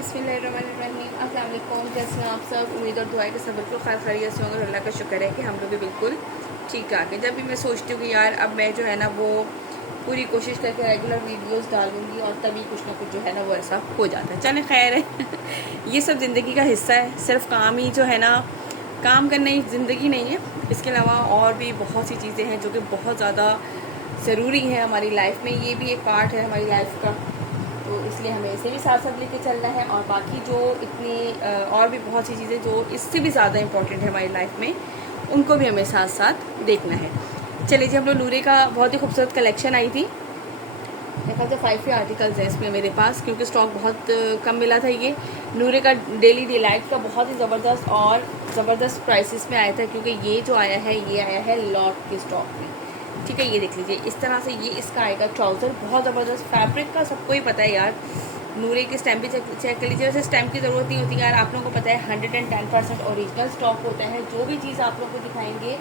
बिस्मिल्लाहिर्रहमानिर्रहीम। अस्सलाम वालेकुम। कैसे हैं आप सब? उम्मीद और दुआ है कि सब बिल्कुल खैरियत से होंगे और अल्लाह का शुक्र है कि हम लोग भी बिल्कुल ठीक ठाक है। जब भी मैं सोचती हूँ कि यार अब मैं जो है ना वो पूरी कोशिश करके रेगुलर वीडियोस डालूंगी और तभी कुछ ना कुछ जो है ना वो ऐसा हो जाता है। चलें खैर है ये सब ज़िंदगी का हिस्सा है। सिर्फ काम ही जो है ना, काम करना ही ज़िंदगी नहीं है। इसके अलावा और भी बहुत सी चीज़ें हैं जो कि बहुत ज़्यादा ज़रूरी हैं हमारी लाइफ में। ये भी एक पार्ट है हमारी लाइफ का, तो इसलिए हमें इसे भी साथ साथ लेके चलना है। और बाकी जो इतनी और भी बहुत सी चीज़ें जो इससे भी ज़्यादा इम्पोर्टेंट है हमारी लाइफ में, उनको भी हमें साथ साथ देखना है। चलिए जी, हम लोग नूरे का बहुत ही खूबसूरत कलेक्शन आई थी। देखा तो 5 ही आर्टिकल्स हैं इसमें मेरे पास, क्योंकि स्टॉक बहुत कम मिला था। ये नूरे का डेली डिलाइट का बहुत ही ज़बरदस्त प्राइसेस में आया था, क्योंकि ये जो आया है ये आया है लॉट के स्टॉक में। ठीक है, ये देख लीजिए इस तरह से ये इसका आएगा ट्राउज़र। बहुत ज़बरदस्त फैब्रिक का सबको ही पता है यार। नूरे के स्टैम्प भी चेक कर लीजिए। वैसे स्टैम्प की ज़रूरत नहीं होती यार, आप लोगों को पता है 110% ओरिजिनल स्टॉक होता है। जो भी चीज़ आप लोगों को दिखाएंगे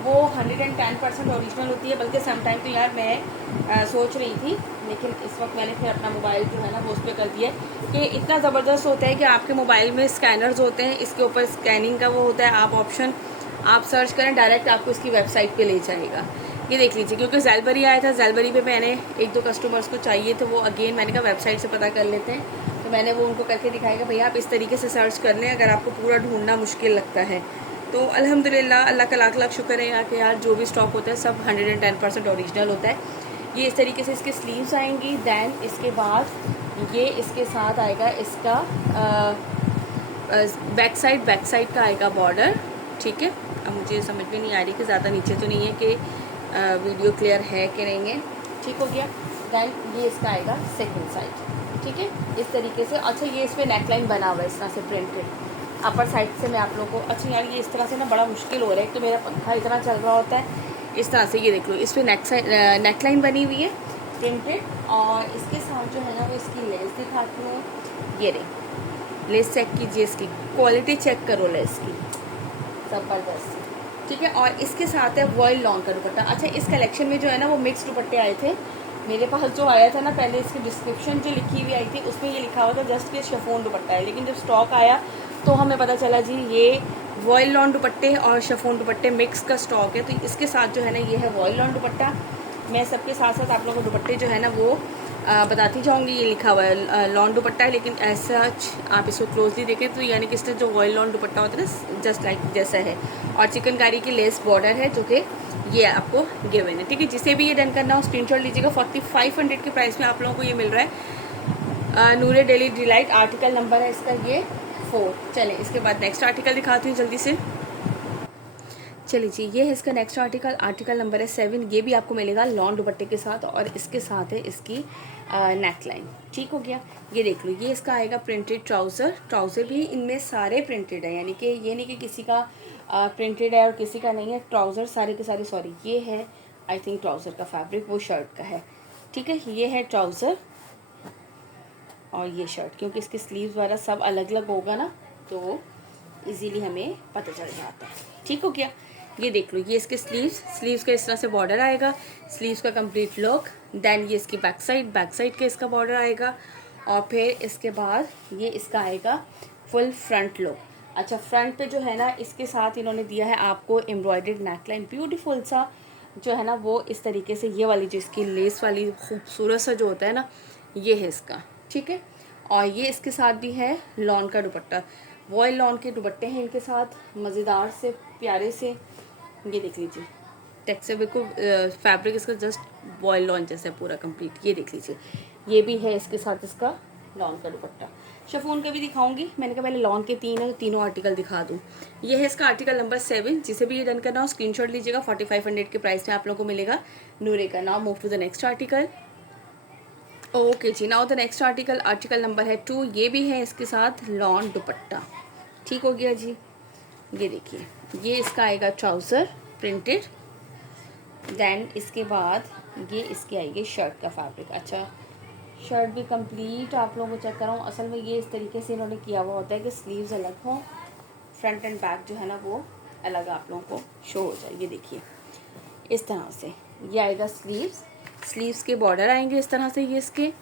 वो 110% ओरिजिनल होती है। बल्कि समटाइम तो यार मैं सोच रही थी, लेकिन इस वक्त मैंने फिर अपना मोबाइल जो है ना वो उस पर कर दिया कि इतना ज़बरदस्त होता है कि आपके मोबाइल में स्कैनर्स होते हैं, इसके ऊपर स्कैनिंग का वो होता है। आप ऑप्शन आप सर्च करें, डायरेक्ट आपको इसकी वेबसाइट पे ले जाएगा। ये देख लीजिए, क्योंकि ज़ैलबरी आया था, ज़ैलबरी पे मैंने एक दो कस्टमर्स को चाहिए थे, वो अगेन मैंने कहा वेबसाइट से पता कर लेते हैं। तो मैंने वो उनको करके दिखाया भैया आप इस तरीके से सर्च कर लें अगर आपको पूरा ढूंढना मुश्किल लगता है। तो अल्हम्दुलिल्लाह अल्लाह का लाख लाख शुक्र है यार कि यार जो भी स्टॉक होता है सब 110% ओरिजिनल होता है। ये इस तरीके से इसके स्लीव्स आएंगी। दैन इसके बाद ये इसके साथ आएगा इसका बैक साइड का आएगा बॉर्डर। ठीक है, अब मुझे समझ में नहीं आ रही कि ज़्यादा नीचे तो नहीं है कि वीडियो क्लियर है कि नहीं है। ठीक हो गया। दैन ये इसका आएगा सेकंड साइड। ठीक है, इस तरीके से। अच्छा, ये इस पर नेकलाइन बना हुआ है इस तरह से प्रिंटेड। अपर साइड से मैं आप लोगों को, अच्छा यार ये इस तरह से ना बड़ा मुश्किल हो रहा है, तो मेरा पंखा इतना चल रहा होता है इस तरह से। ये देख लो, इस पर नेकलाइन बनी हुई है प्रिंटेड, और इसके साथ जो है ना वो इसकी लेस दिखाती हूँ। ये रही लेस, चेक कीजिए इसकी क्वालिटी, चेक करो लेस की, ज़बरदस्त। ठीक है, और इसके साथ है वॉयल लॉन्ग का दुपट्टा। अच्छा, इस कलेक्शन में जो है ना वो मिक्स दुपट्टे आए थे मेरे पास। जो आया था ना पहले, इसकी डिस्क्रिप्शन जो लिखी हुई आई थी उसमें ये लिखा हुआ था जस्ट के शिफॉन दुपट्टा है, लेकिन जब स्टॉक आया तो हमें पता चला जी ये वॉयल लॉन्ग दुपट्टे और शिफॉन दुपट्टे मिक्स का स्टॉक है। तो इसके साथ जो है ना ये है वॉयल लॉन्ग दुपट्टा। मैं सबके साथ साथ आप लोगों को दुपट्टे जो है ना वो बताती जाऊँगी। ये लिखा हुआ है लॉन्ग दुपट्टा है, लेकिन ऐसा आप इसको क्लोजली देखें तो यानी कि इसका जो वॉयल लॉन्ग दुपट्टा होता है ना जस्ट लाइक जैसा है, और चिकनकारी की लेस बॉर्डर है जो कि ये आपको गिवन है। ठीक है, जिसे भी ये डन करना हो स्क्रीनशॉट लीजिएगा। 4500 के प्राइस में आप लोगों को ये मिल रहा है। नूरे डेली डिलाइट, आर्टिकल नंबर है इसका ये 4। चलें इसके बाद नेक्स्ट आर्टिकल दिखाती हूँ जल्दी से। चलिए जी, ये है इसका नेक्स्ट आर्टिकल, आर्टिकल नंबर है 7। ये भी आपको मिलेगा लॉन्ग दुपट्टे के साथ, और इसके साथ है इसकी नेकलाइन। ठीक हो गया। ये देख लो, ये इसका आएगा प्रिंटेड ट्राउज़र भी इनमें सारे प्रिंटेड है, यानी कि ये नहीं कि किसी का प्रिंटेड है और किसी का नहीं है। ट्राउज़र सारे के सारे, सॉरी ये है आई थिंक ट्राउज़र का फैब्रिक, वो शर्ट का है। ठीक है, ये है ट्राउज़र और ये शर्ट, क्योंकि इसके स्लीव्स वगैरह सब अलग अलग होगा ना तो इजीली हमें पता चल जाता है। ठीक हो गया। ये देख लो, ये इसके स्लीव्स का इस तरह से बॉर्डर आएगा, स्लीव्स का कंप्लीट लुक। देन ये इसकी बैक साइड का इसका बॉर्डर आएगा, और फिर इसके बाद ये इसका आएगा फुल फ्रंट लुक। अच्छा, फ्रंट पे जो है ना इसके साथ इन्होंने दिया है आपको एम्ब्रॉयडर्ड नेकलाइन, ब्यूटीफुल सा जो है ना वो इस तरीके से। ये वाली जो इसकी लेस वाली खूबसूरत सा जो होता है ना, ये है इसका। ठीक है, और ये इसके साथ भी है लॉन का दुपट्टा। वॉयल लॉन के दुपट्टे हैं इनके साथ, मज़ेदार से प्यारे से। ये देख लीजिए टेक्सचर बिल्कुल, फैब्रिक इसका जस्ट वॉयल लॉन जैसा है पूरा कंप्लीट। ये देख लीजिए, ये भी है इसके साथ इसका लॉन का दुपट्टा। शिफॉन का भी दिखाऊंगी, मैंने कहा पहले लॉन के 3 है तो तीनों आर्टिकल दिखा दूँ। ये है इसका आर्टिकल नंबर 7। जिसे भी ये डन करना हो स्क्रीनशॉट लीजिएगा। 4500 के प्राइस में आप लोगों को मिलेगा नूरे का। Now move to the next article. Okay जी, now the next article number है 2। ये भी है इसके साथ लॉन दुपट्टा। ठीक हो गया जी। ये देखिए, ये इसका आएगा ट्राउज़र प्रिंटेड। देन इसके बाद ये इसकी आएगी शर्ट का फैब्रिक। अच्छा, शर्ट भी कंप्लीट आप लोगों को चेक कराऊँ। असल में ये इस तरीके से इन्होंने किया हुआ होता है कि स्लीव्स अलग हों, फ्रंट एंड बैक जो है ना वो अलग आप लोगों को शो हो जाए। ये देखिए इस तरह से ये आएगा स्लीव्स के बॉर्डर आएंगे इस तरह से। ये इसके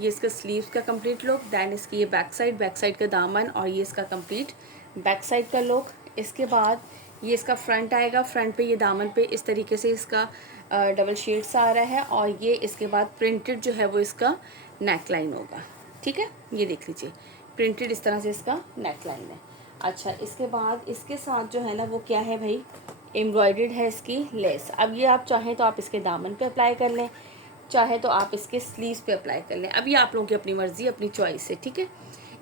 ये इसका स्लीव्स का कंप्लीट लुक, देन इसकी ये बैक साइड का दामन और ये इसका कंप्लीट बैक साइड का लुक। इसके बाद ये इसका फ्रंट आएगा, फ्रंट पे ये दामन पे इस तरीके से इसका डबल शेड्स आ रहा है और ये इसके बाद प्रिंटेड जो है वो इसका नेक लाइन होगा। ठीक है, ये देख लीजिए प्रिंटेड इस तरह से इसका नेक लाइन है। अच्छा, इसके बाद इसके साथ जो है ना वो क्या है भाई, एम्ब्रॉयडर्ड है इसकी लेस। अब ये आप चाहें तो आप इसके दामन पे अप्लाई कर लें, चाहे तो आप इसके स्लीव्स पे अप्लाई कर लें, अब ये आप लोगों की अपनी मर्ज़ी, अपनी चॉइस है। ठीक है,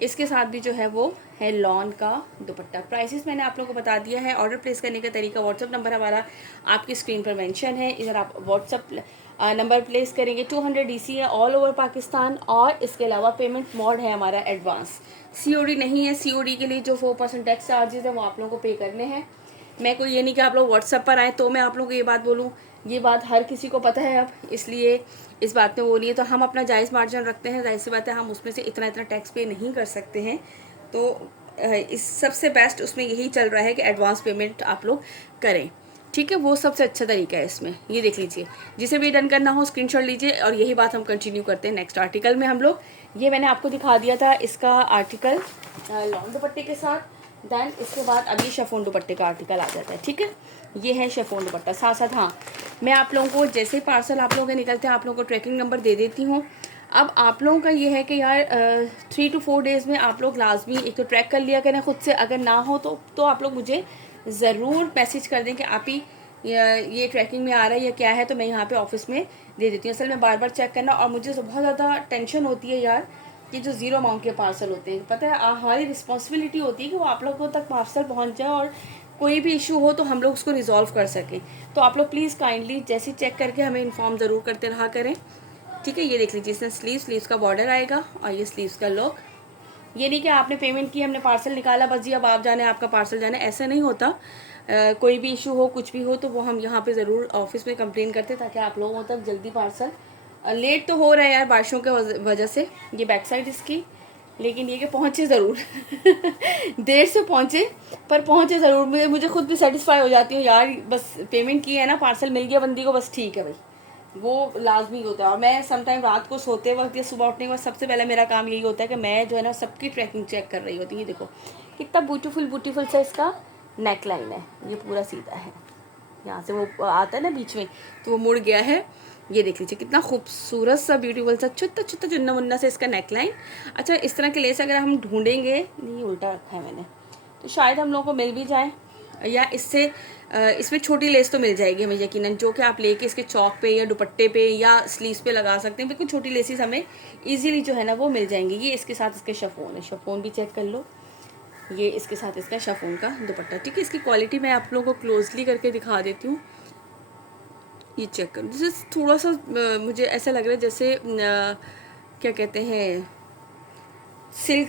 इसके साथ भी जो है वो है लॉन का दुपट्टा। प्राइसेस मैंने आप लोगों को बता दिया है। ऑर्डर प्लेस करने का तरीका, व्हाट्सअप नंबर हमारा आपकी स्क्रीन पर मेंशन है, इधर आप व्हाट्सअप नंबर प्लेस करेंगे। 200 DC है ऑल ओवर पाकिस्तान, और इसके अलावा पेमेंट मोड है हमारा एडवांस, COD नहीं है। COD के लिए जो 4% टैक्स चार्जेस है वो आप लोगों को पे करने हैं। मैं कोई ये नहीं कि आप लोग व्हाट्सएप पर आए तो मैं आप लोगों को ये बात बोलूँ, ये बात हर किसी को पता है अब, इसलिए इस बात में वो नहीं है। तो हम अपना जायज़ मार्जिन रखते हैं, जाहिर सी बात है हम उसमें से इतना टैक्स पे नहीं कर सकते हैं। तो इस सबसे बेस्ट उसमें यही चल रहा है कि एडवांस पेमेंट आप लोग करें। ठीक है, वो सबसे अच्छा तरीका है इसमें। ये देख लीजिए, जिसे भी डन करना हो स्क्रीनशॉट लीजिए, और यही बात हम कंटिन्यू करते हैं नेक्स्ट आर्टिकल में हम लोग। ये मैंने आपको दिखा दिया था इसका आर्टिकल लॉन्ग दुपट्टे के साथ, देन इसके बाद अभी शिफॉन दुपट्टे का आर्टिकल आ जाता है। ठीक है, ये है शिफॉन दुपट्टा। साथ साथ हाँ, मैं आप लोगों को जैसे ही पार्सल आप लोगों के निकलते हैं आप लोगों को ट्रैकिंग नंबर दे देती हूँ। अब आप लोगों का ये है कि यार 3 to 4 डेज़ में आप लोग लाजमी एक तो ट्रैक कर लिया करें खुद से, अगर ना हो तो आप लोग मुझे ज़रूर मैसेज कर दें कि आप ही ये ट्रैकिंग में आ रहा है या क्या है, तो मैं यहाँ पे ऑफिस में दे देती हूँ। असल में बार बार चेक करना, और मुझे तो बहुत ज़्यादा टेंशन होती है यार कि जो ज़ीरो अमाउंट के पार्सल होते हैं, पता है हमारी रिस्पॉन्सिबिलिटी होती है कि वो आप लोगों तक पार्सल पहुँच जाए और कोई भी इशू हो तो हम लोग उसको रिजॉल्व कर सकें। तो आप लोग प्लीज़ काइंडली जैसे चेक करके हमें इन्फॉर्म ज़रूर करते रहा करें। ठीक है, ये देख लीजिए इसमें स्लीव्स का बॉर्डर आएगा और ये स्लीव्स का लुक। ये नहीं कि आपने पेमेंट की, हमने पार्सल निकाला, बस जी अब आप जाने आपका पार्सल जाने, ऐसा नहीं होता। कोई भी इशू हो कुछ भी हो तो वो हम यहाँ पे ज़रूर ऑफिस में कंप्लेन करते हैं ताकि आप लोगों तक जल्दी पार्सल। लेट तो हो रहा है यार बारिशों के वजह से, ये बैक साइड इसकी, लेकिन ये कि पहुँचे ज़रूर देर से पहुँचे पर पहुँचे ज़रूर। मुझे खुद भी सेटिस्फाई हो जाती हूँ यार, बस पेमेंट की है ना, पार्सल मिल गया बंदी को, बस ठीक है भाई, वो लाजमी होता है। और मैं समटाइम रात को सोते वक्त या सुबह उठने के बाद सबसे पहले मेरा काम यही होता है कि मैं जो है ना सबकी ट्रैकिंग चेक कर रही होती है। ये देखो कितना ब्यूटीफुल सा इसका नेक लाइन है, ये पूरा सीधा है, यहाँ से वो आता है ना बीच में तो वो मुड़ गया है। ये देख लीजिए कितना खूबसूरत सा ब्यूटीफुल सा छोटा छोटा चुन्ना मुन्ना से इसका नेक लाइन। अच्छा, इस तरह के लेस अगर हम ढूंढेंगे, नहीं उल्टा रखा है मैंने, तो शायद हम लोगों को मिल भी जाए, या इसमें छोटी लेस तो मिल जाएगी हमें यकीनन, जो कि आप लेके इसके चौक पे या दुपट्टे पे या स्लीव्स पे लगा सकते हैं। बिल्कुल छोटी लेसेस हमें इजीली जो है ना वो मिल जाएंगी। ये इसके साथ इसके शिफॉन है, शिफॉन भी चेक कर लो, ये इसके साथ इसका शिफॉन का दुपट्टा। ठीक है, इसकी क्वालिटी मैं आप लोगों को क्लोजली करके दिखा देती हूँ, ये चेक करो। जैसे थोड़ा सा मुझे ऐसा लग रहा है जैसे क्या कहते हैं सिल्क,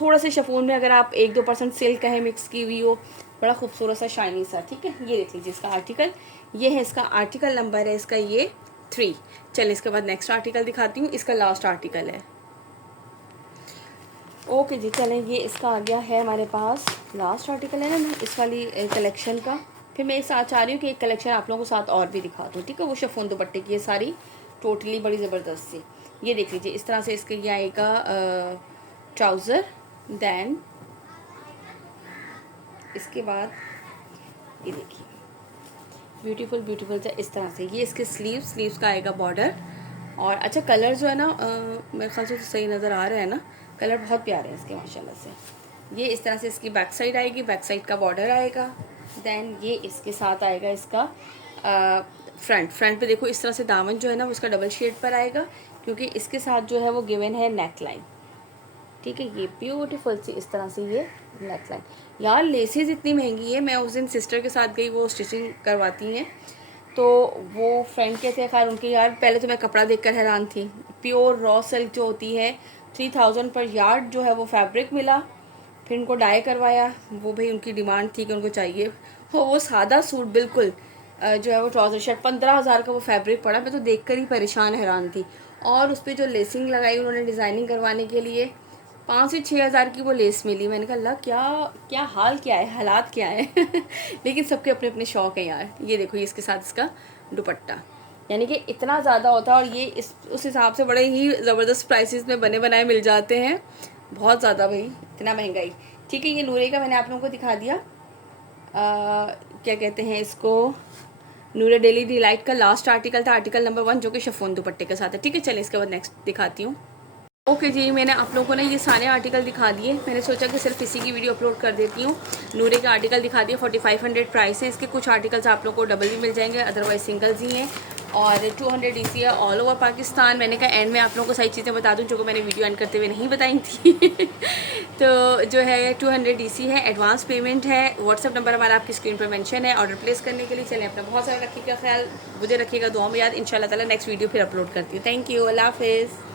थोड़ा सा शिफॉन में अगर आप 1-2% सिल्क कहें मिक्स की हुई हो, बड़ा खूबसूरत सा शाइनी सा। ठीक है, ये देख लीजिए इसका आर्टिकल, ये है इसका आर्टिकल नंबर है इसका ये 3। चलिए इसके बाद नेक्स्ट आर्टिकल दिखाती हूँ, इसका लास्ट आर्टिकल है। ओके जी, चलें ये इसका आ गया है हमारे पास लास्ट आर्टिकल है ना इस वाली कलेक्शन का। फिर मैं साथ चाह रही हूँ कि एक कलेक्शन आप लोगों को साथ और भी दिखा दूँ। ठीक है, वो शिफॉन दुपट्टे की ये सारी टोटली बड़ी ज़बरदस्त सी। ये देख लीजिए इस तरह से इसके ये आएगा ट्राउज़र, देन इसके बाद ये देखिए ब्यूटीफुल सा इस तरह से ये इसके स्लीव्स का आएगा बॉर्डर। और अच्छा कलर जो है ना मेरे ख्याल से तो सही नज़र आ रहा है ना, कलर बहुत प्यारे हैं इसके माशाल्लाह से। ये इस तरह से इसकी बैक साइड आएगी, बैक साइड का बॉर्डर आएगा, देन ये इसके साथ आएगा इसका फ्रंट पे देखो इस तरह से दामन जो है ना उसका डबल शेड पर आएगा, क्योंकि इसके साथ जो है वो गिवन है नेक लाइन। ठीक है, ये ब्यूटीफुल सी इस तरह से ये नेक लाइन। यार लेसेस इतनी महंगी है, मैं उस दिन सिस्टर के साथ गई, वो स्टिचिंग करवाती हैं, तो वो फ्रेंड के थे, खैर उनके यार पहले तो मैं कपड़ा देखकर हैरान थी। प्योर रॉ सिल्क जो होती है 3000 पर यार्ड जो है वो फैब्रिक मिला, फिर उनको डाई करवाया, वो भाई उनकी डिमांड थी कि उनको चाहिए हो वो सादा सूट बिल्कुल जो है वो ट्राउज़र शर्ट 15,000 का वो फैब्रिक पड़ा। मैं तो देखकर ही परेशान हैरान थी। और उस पर जो लेसिंग लगाई उन्होंने डिज़ाइनिंग करवाने के लिए 5 से 6,000 की वो लेस मिली। मैंने कहा अल्लाह क्या हाल क्या है, हालात क्या है लेकिन सबके अपने अपने शौक़ हैं यार। ये देखो ये इसके साथ इसका दुपट्टा, यानी कि इतना ज़्यादा होता है, और ये उस हिसाब से बड़े ही ज़बरदस्त प्राइसेस में बने बनाए मिल जाते हैं, बहुत ज़्यादा भाई, इतना महंगाई। ठीक है, ये नूरे का मैंने आप लोगों को दिखा दिया। क्या कहते हैं इसको, नूरे डेली डिलाइट का लास्ट आर्टिकल था, आर्टिकल नंबर 1, जो कि शिफॉन दुपट्टे के साथ है। ठीक है, चलिए इसके बाद नेक्स्ट दिखाती हूँ। ओके जी, मैंने आप लोगों को ना ये सारे आर्टिकल दिखा दिए। मैंने सोचा कि सिर्फ इसी की वीडियो अपलोड कर देती हूँ। नूरे के आर्टिकल दिखा दिए, 4500 प्राइस है इसके। कुछ आर्टिकल्स आप लोगों को डबल भी मिल जाएंगे, अदरवाइज सिंगल्स ही हैं। और 200 DC है ऑल ओवर पाकिस्तान। मैंने कहा एंड में आप लोगों को सारी चीज़ें बता दूँ जो कि मैंने वीडियो एंड करते हुए नहीं बताई थी। तो जो है 200 DC है, एडवांस पेमेंट है। व्हाट्सअप नंबर हमारा आपकी स्क्रीन पर मेंशन है ऑर्डर प्लेस करने के लिए। चलें, अपना बहुत सारा रखिएगा ख्याल, मुझे रखिएगा दुआ में याद। इंशाल्लाह ताला नेक्स्ट वीडियो फिर अपलोड करती हूँ। थैंक यू, अल्लाह हाफिज़।